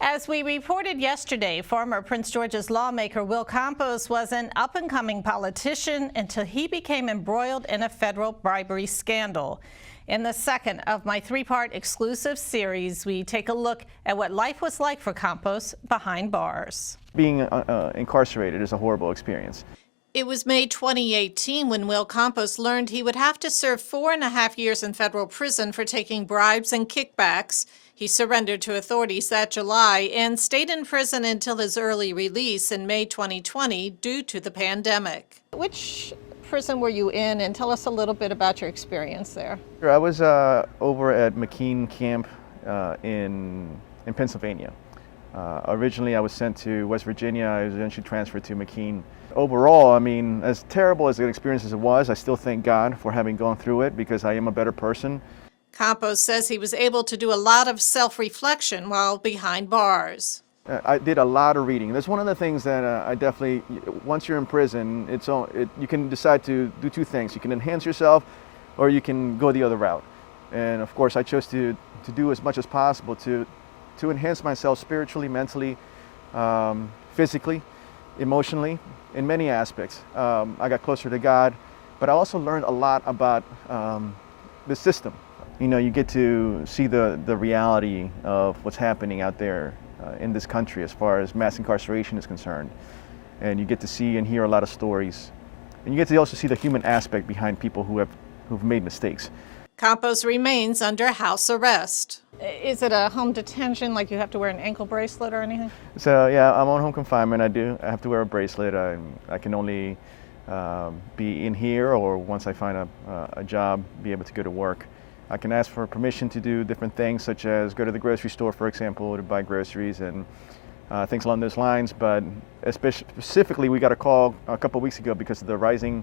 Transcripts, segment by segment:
As we reported yesterday, former Prince George's lawmaker Will Campos was an up-and-coming politician until he became embroiled in a federal bribery scandal. In the second of my three-part exclusive series, we take a look at what life was like for Campos behind bars. Being incarcerated is a horrible experience. It was May 2018 when Will Campos learned he would have to serve 4.5 years in federal prison for taking bribes and kickbacks. He surrendered to authorities that July and stayed in prison until his early release in May 2020 due to the pandemic. Which prison were you in, and tell us a little bit about your experience there? I was over at McKean Camp in Pennsylvania. Originally, I was sent to West Virginia. I was eventually transferred to McKean. Overall, I mean, as terrible as the experience as it was, I still thank God for having gone through it because I am a better person. Campos says he was able to do a lot of self-reflection while behind bars. I did a lot of reading. That's one of the things that I definitely, once you're in prison, you can decide to do two things. You can enhance yourself or you can go the other route. And of course, I chose to do as much as possible to enhance myself spiritually, mentally, physically, emotionally, in many aspects. I got closer to God, but I also learned a lot about the system. You know, you get to see the reality of what's happening out there in this country as far as mass incarceration is concerned. And you get to see and hear a lot of stories. And you get to also see the human aspect behind people who've made mistakes. Campos remains under house arrest. Is it a home detention, like you have to wear an ankle bracelet or anything? So yeah, I'm on home confinement. I have to wear a bracelet. I can only be in here, or once I find a job, be able to go to work. I can ask for permission to do different things, such as go to the grocery store, for example, to buy groceries and things along those lines. But specifically, we got a call a couple of weeks ago because of the rising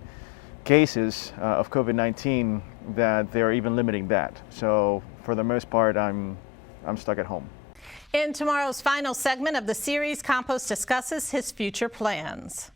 cases of COVID-19 that they're even limiting that. So for the most part, I'm stuck at home. In tomorrow's final segment of the series, Campos discusses his future plans.